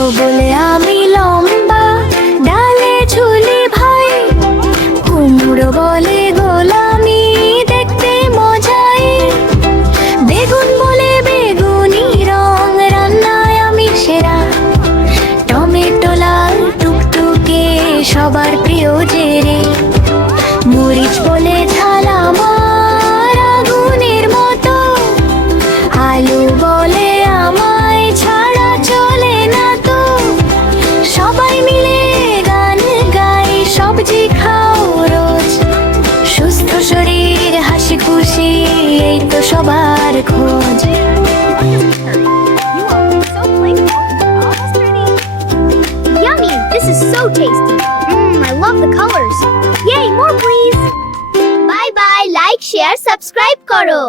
লাউ বলে আমি লম্বা, ডালে ঝুলি ভাই। কুমড়ো বলে গোলামি, দেখতে মজাই। বেগুন বলে বেগুনি রং, রান্নায় আমি সেরা। টমেটো লাল টুকটুকে, সবার প্রিয় জেরে। মরিচ বলে ঝাল আমার, আগুনের মতো। আলু বলে আমায় ছাড়া চলে না তো। সবাই মিলে গান গাই, সবজি খাও রোজ। সুস্থ শরীর, হাসি খুশি, এই তো সবার খোঁজ। Yummy! This is so tasty. I love the colors. Yay, more please. Bye bye. Like, share, subscribe karo.